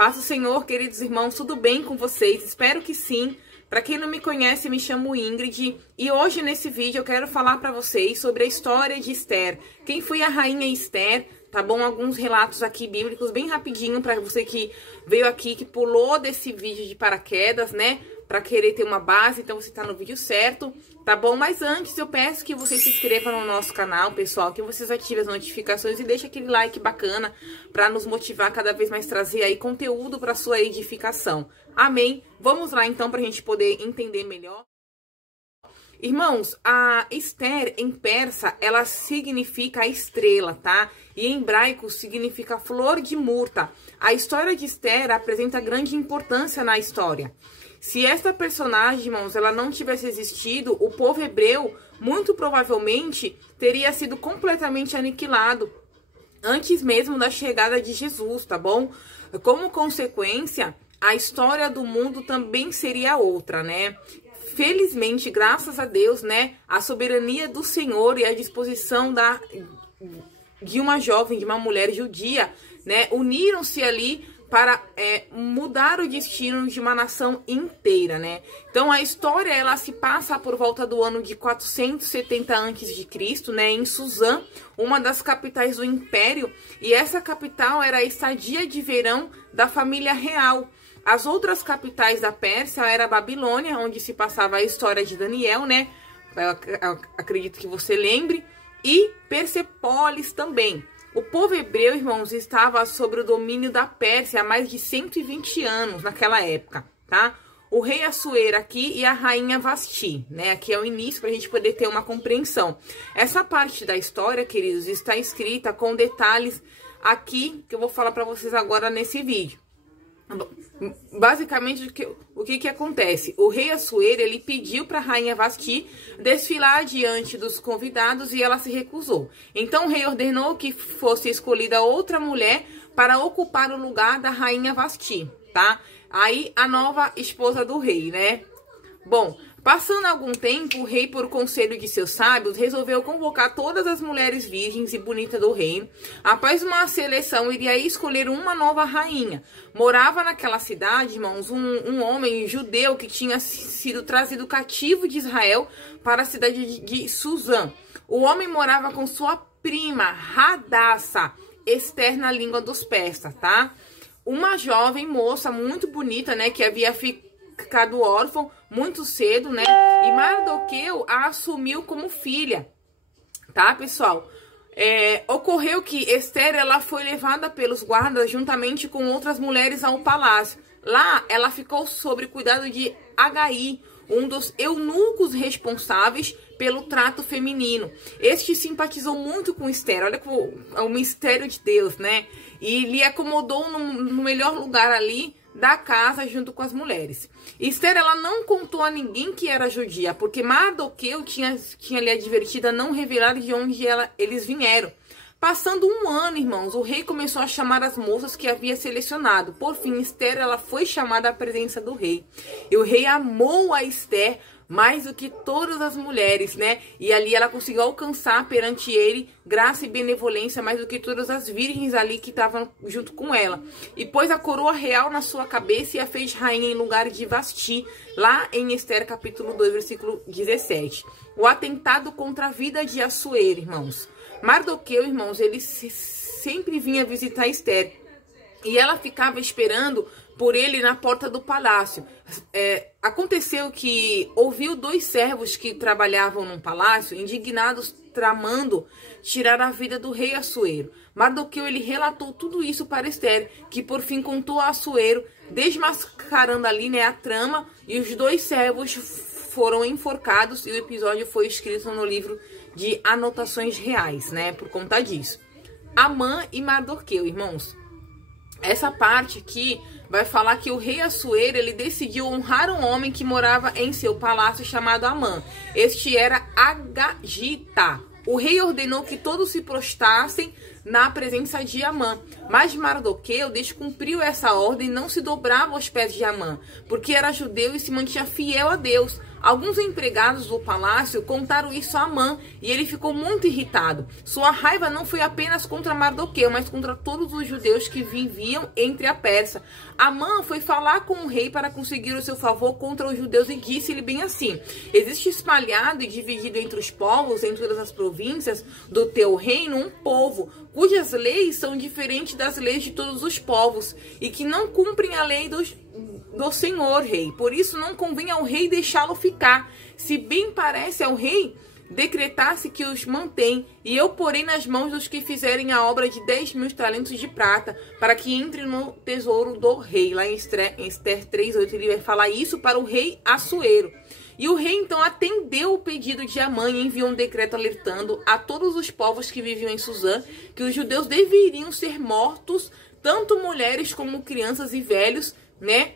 Paz do Senhor, queridos irmãos, tudo bem com vocês? Espero que sim. Para quem não me conhece, me chamo Ingrid e hoje nesse vídeo eu quero falar para vocês sobre a história de Esther. Quem foi a rainha Esther, tá bom? Alguns relatos aqui bíblicos bem rapidinho para você que veio aqui, que pulou desse vídeo de paraquedas, né? Para querer ter uma base, então você tá no vídeo certo, tá bom? Mas antes eu peço que você se inscreva no nosso canal, pessoal, que vocês ativem as notificações e deixem aquele like bacana para nos motivar cada vez mais trazer aí conteúdo para sua edificação. Amém? Vamos lá então para a gente poder entender melhor. Irmãos, a Esther em persa, ela significa estrela, tá? E em hebraico significa flor de murta. A história de Esther apresenta grande importância na história. Se esta personagem, irmãos, ela não tivesse existido, o povo hebreu, muito provavelmente, teria sido completamente aniquilado antes mesmo da chegada de Jesus, tá bom? Como consequência, a história do mundo também seria outra, né? Felizmente, graças a Deus, né, a soberania do Senhor e a disposição de uma jovem, de uma mulher judia, né, uniram-se ali para mudar o destino de uma nação inteira, né? Então, a história, ela se passa por volta do ano de 470 a.C., né? Em Suzã, uma das capitais do Império. E essa capital era a estadia de verão da família real. As outras capitais da Pérsia era a Babilônia, onde se passava a história de Daniel, né? Eu acredito que você lembre. E Persepólis também. O povo hebreu, irmãos, estava sob o domínio da Pérsia há mais de 120 anos naquela época, tá? O rei Assuero aqui e a rainha Vasti, né? Aqui é o início para a gente poder ter uma compreensão. Essa parte da história, queridos, está escrita com detalhes aqui que eu vou falar para vocês agora nesse vídeo. Basicamente, o que acontece? O rei Assuero, ele pediu para a rainha Vasti desfilar diante dos convidados e ela se recusou. Então o rei ordenou que fosse escolhida outra mulher para ocupar o lugar da rainha Vasti, tá? Aí a nova esposa do rei, né? Bom, passando algum tempo, o rei, por conselho de seus sábios, resolveu convocar todas as mulheres virgens e bonitas do reino. Após uma seleção, iria escolher uma nova rainha. Morava naquela cidade, irmãos, um homem judeu que tinha sido trazido cativo de Israel para a cidade de Suzã. O homem morava com sua prima, Radassa, Esther na língua dos persas, tá? Uma jovem moça muito bonita, né, que havia ficado órfão muito cedo, né? E Mardoqueu a assumiu como filha, tá, pessoal? Ocorreu que Esther, ela foi levada pelos guardas juntamente com outras mulheres ao palácio. Lá, ela ficou sob cuidado de Agai, um dos eunucos responsáveis pelo trato feminino. Este simpatizou muito com Esther. Olha o mistério de Deus, né? E lhe acomodou no melhor lugar ali da casa junto com as mulheres. Esther, ela não contou a ninguém que era judia, porque Mardoqueu tinha lhe advertido a não revelar de onde eles vieram. Passando um ano, irmãos, o rei começou a chamar as moças que havia selecionado. Por fim, Esther, ela foi chamada à presença do rei. E o rei amou a Esther mais do que todas as mulheres, né? E ali ela conseguiu alcançar perante ele graça e benevolência mais do que todas as virgens ali que estavam junto com ela. E pôs a coroa real na sua cabeça e a fez rainha em lugar de Vasti, lá em Esther capítulo 2, versículo 17. O atentado contra a vida de Assuero, irmãos. Mardoqueu, irmãos, ele sempre vinha visitar Esther. E ela ficava esperando por ele na porta do palácio. Aconteceu que ouviu dois servos que trabalhavam num palácio, indignados, tramando tirar a vida do rei Assuero. Mardoqueu, ele relatou tudo isso para Esther, que por fim contou a Assuero, desmascarando ali, né, a trama, e os dois servos foram enforcados e o episódio foi escrito no livro de anotações reais, né, por conta disso. Amã e Mardoqueu, irmãos. Essa parte aqui vai falar que o rei Assuero, ele decidiu honrar um homem que morava em seu palácio chamado Amã. Este era Agagita. O rei ordenou que todos se prostrassem na presença de Amã. Mas Mardoqueu descumpriu essa ordem e não se dobrava aos pés de Amã, porque era judeu e se mantinha fiel a Deus. Alguns empregados do palácio contaram isso a Amã e ele ficou muito irritado. Sua raiva não foi apenas contra Mardoqueu, mas contra todos os judeus que viviam entre a Pérsia. Amã foi falar com o rei para conseguir o seu favor contra os judeus e disse-lhe bem assim: existe espalhado e dividido entre os povos, em todas as províncias do teu reino, um povo cujas leis são diferentes das leis de todos os povos e que não cumprem a lei do Senhor, rei. Por isso não convém ao rei deixá-lo ficar. Se bem parece ao rei, decretasse que os mantém, e eu porei nas mãos dos que fizerem a obra de 10.000 talentos de prata, para que entre no tesouro do rei. Lá em Esther 3:8 ele vai falar isso para o rei Assuero. E o rei então atendeu o pedido de Amã e enviou um decreto alertando a todos os povos que viviam em Suzã que os judeus deveriam ser mortos, tanto mulheres como crianças e velhos, né?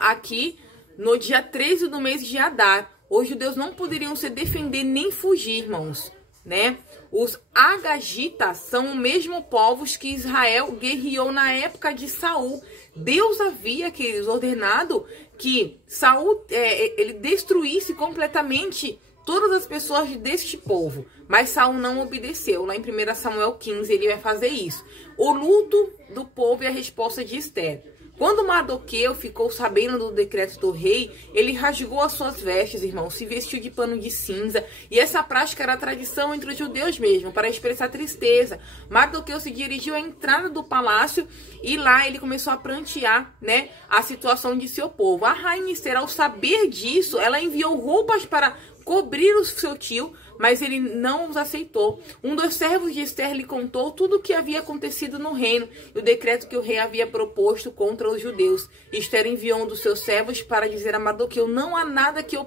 Aqui no dia 13 do mês de Adar. Os judeus não poderiam se defender nem fugir, irmãos, né? Os agagitas são o mesmo povos que Israel guerreou na época de Saul. Deus havia, queridos, ordenado que Saul ele destruísse completamente todas as pessoas deste povo, mas Saul não obedeceu. Lá em 1 Samuel 15 ele vai fazer isso. O luto do povo e a resposta de Esther. Quando Mardoqueu ficou sabendo do decreto do rei, ele rasgou as suas vestes, irmãos, se vestiu de pano de cinza, e essa prática era tradição entre os judeus mesmo, para expressar tristeza. Mardoqueu se dirigiu à entrada do palácio e lá ele começou a prantear, né, a situação de seu povo. A rainha Esther, ao saber disso, ela enviou roupas para cobrir o seu tio, mas ele não os aceitou. Um dos servos de Esther lhe contou tudo o que havia acontecido no reino e o decreto que o rei havia proposto contra os judeus. Esther enviou um dos seus servos para dizer a Mardoqueu: não há nada que eu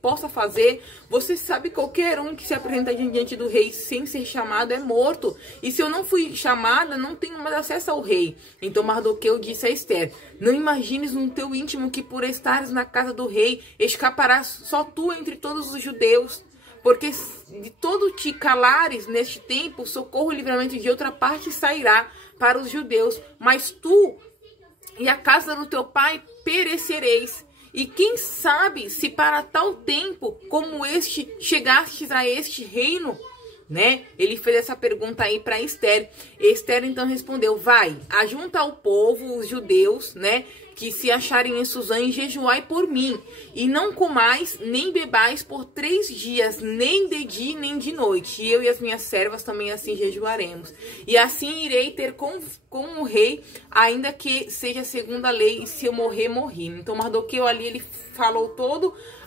possa fazer. Você sabe, qualquer um que se apresenta diante do rei sem ser chamado é morto. E se eu não fui chamada, não tenho mais acesso ao rei. Então Mardoqueu disse a Esther: não imagines no teu íntimo que por estares na casa do rei escaparás só tu entre todos os judeus. Porque de todo te calares neste tempo, socorro e livramento de outra parte sairá para os judeus. Mas tu e a casa do teu pai perecereis. E quem sabe se para tal tempo como este chegastes a este reino, né? Ele fez essa pergunta aí para Esther. Esther então respondeu: vai, ajunta ao povo, os judeus, né, que se acharem em Suzã, e jejuai por mim, e não comais nem bebais por 3 dias, nem de dia nem de noite. E eu e as minhas servas também assim jejuaremos. E assim irei ter com o rei, ainda que seja segundo a lei, e se eu morrer, morri. Então Mardoqueu ali, ele falou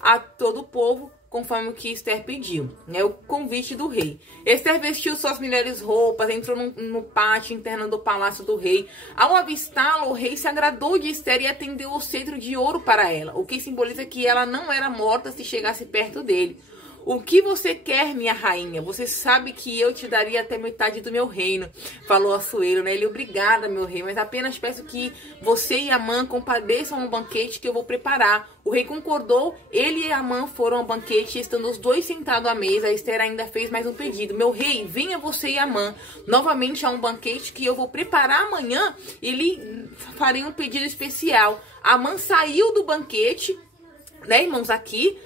a todo o povo, conforme o que Esther pediu, né? O convite do rei. Esther vestiu suas melhores roupas, entrou no pátio interno do palácio do rei. Ao avistá-la, o rei se agradou de Esther e atendeu o cetro de ouro para ela, o que simboliza que ela não era morta se chegasse perto dele. O que você quer, minha rainha? Você sabe que eu te daria até metade do meu reino, falou Assuero, né? Ele: obrigada, meu rei, mas apenas peço que você e Amã compareçam ao banquete que eu vou preparar. O rei concordou, ele e Amã foram ao banquete, estando os dois sentados à mesa. Esther ainda fez mais um pedido: meu rei, venha você e Amã novamente a um banquete que eu vou preparar amanhã, e lhe farei um pedido especial. Amã saiu do banquete, né, irmãos? Aqui,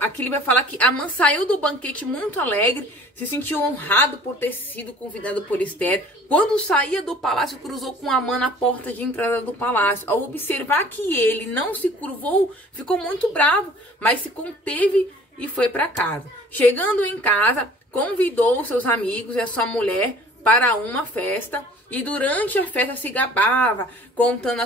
aqui ele vai falar que Amã saiu do banquete muito alegre, se sentiu honrado por ter sido convidado por Esther. Quando saía do palácio, cruzou com Amã na porta de entrada do palácio. Ao observar que ele não se curvou, ficou muito bravo, mas se conteve e foi para casa. Chegando em casa, convidou seus amigos e a sua mulher para uma festa, e durante a festa se gabava, contando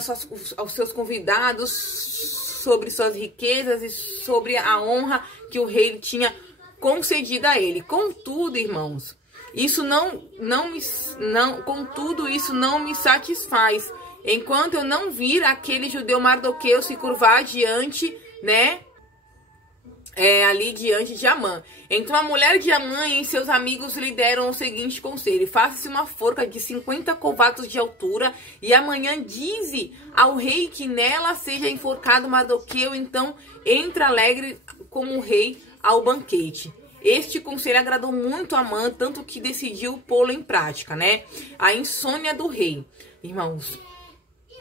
aos seus convidados sobre suas riquezas e sobre a honra que o rei tinha concedido a ele. Contudo, irmãos, isso contudo, isso não me satisfaz, enquanto eu não vir aquele judeu Mardoqueu se curvar diante, né, ali diante de Amã. Então a mulher de Amã e seus amigos lhe deram o seguinte conselho: faça-se uma forca de 50 covatos de altura, e amanhã dize ao rei que nela seja enforcado Mardoqueu. Então entra alegre como o rei ao banquete. Este conselho agradou muito a Amã, tanto que decidiu pô-lo em prática, né? A insônia do rei. Irmãos,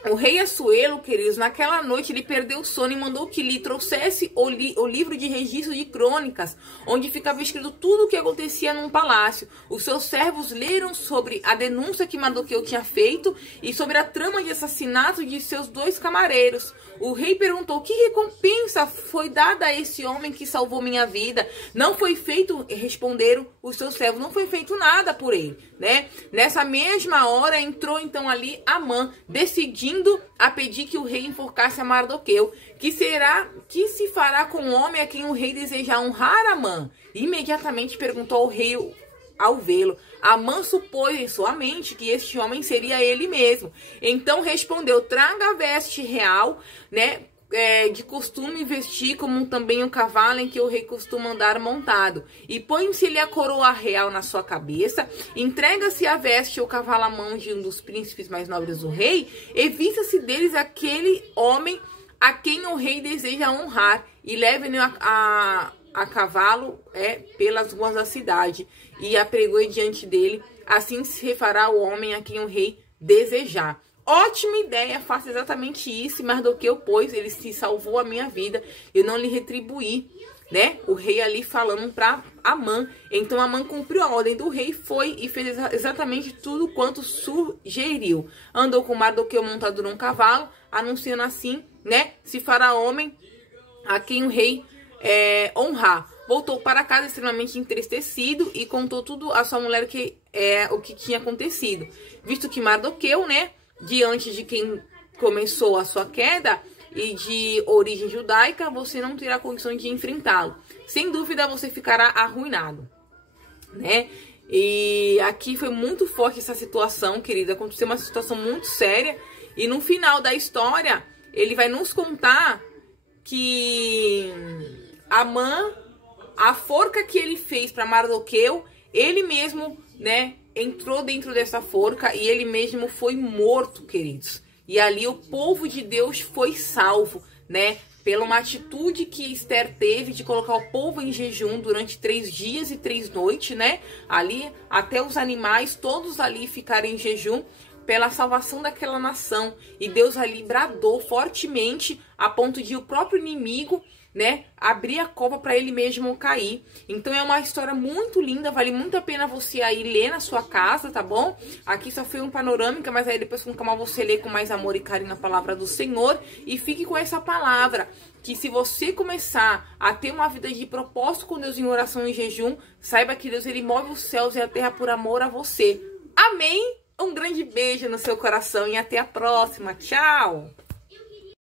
o rei Assuero, queridos, naquela noite ele perdeu o sono e mandou que lhe trouxesse o livro de registro de crônicas, onde ficava escrito tudo o que acontecia num palácio. Os seus servos leram sobre a denúncia que Mardoqueu tinha feito e sobre a trama de assassinato de seus 2 camareiros. O rei perguntou: que recompensa foi dada a esse homem que salvou minha vida? Não foi feito, responderam os seus servos, não foi feito nada por ele, né? Nessa mesma hora entrou então ali Amã, decidindo a pedir que o rei enforcasse a Mardoqueu. Que se fará com o homem a quem o rei deseja honrar? Amã imediatamente perguntou ao rei ao vê-lo. Amã supôs em sua mente que este homem seria ele mesmo. Então respondeu: traga a veste real, né? De costume vestir, como também o cavalo em que o rei costuma andar montado, e põe-se-lhe a coroa real na sua cabeça, entrega-se a veste ou cavalo à mão de um dos príncipes mais nobres do rei, e vista-se deles aquele homem a quem o rei deseja honrar, e leve-no a cavalo pelas ruas da cidade, e apregoe diante dele. Assim se refará o homem a quem o rei desejar. Ótima ideia, faça exatamente isso. Mardoqueu, pois, ele se salvou a minha vida, eu não lhe retribuí, né? O rei ali falando para Amã. Então Amã cumpriu a ordem do rei, foi e fez exatamente tudo quanto sugeriu. Andou com Mardoqueu montado num cavalo, anunciando assim, né? Se fará homem a quem o rei honrar. Voltou para casa extremamente entristecido e contou tudo à sua mulher o que tinha acontecido. Visto que Mardoqueu, né, diante de quem começou a sua queda e de origem judaica, você não terá condições de enfrentá-lo. Sem dúvida, você ficará arruinado, né? E aqui foi muito forte essa situação, querida. Aconteceu uma situação muito séria. E no final da história, ele vai nos contar que Amã, a forca que ele fez para Mardoqueu, ele mesmo, né, entrou dentro dessa forca e ele mesmo foi morto, queridos. E ali o povo de Deus foi salvo, né? Pela uma atitude que Esther teve de colocar o povo em jejum durante 3 dias e 3 noites, né? Ali, até os animais, todos ali ficaram em jejum pela salvação daquela nação. E Deus ali bradou fortemente a ponto de o próprio inimigo, né, abrir a cova para ele mesmo cair. Então é uma história muito linda, vale muito a pena você aí ler na sua casa, tá bom? Aqui só foi um panorâmica, mas aí depois com calma você lê com mais amor e carinho a palavra do Senhor. E fique com essa palavra, que se você começar a ter uma vida de propósito com Deus em oração e jejum, saiba que Deus ele move os céus e a terra por amor a você. Amém? Um grande beijo no seu coração e até a próxima. Tchau!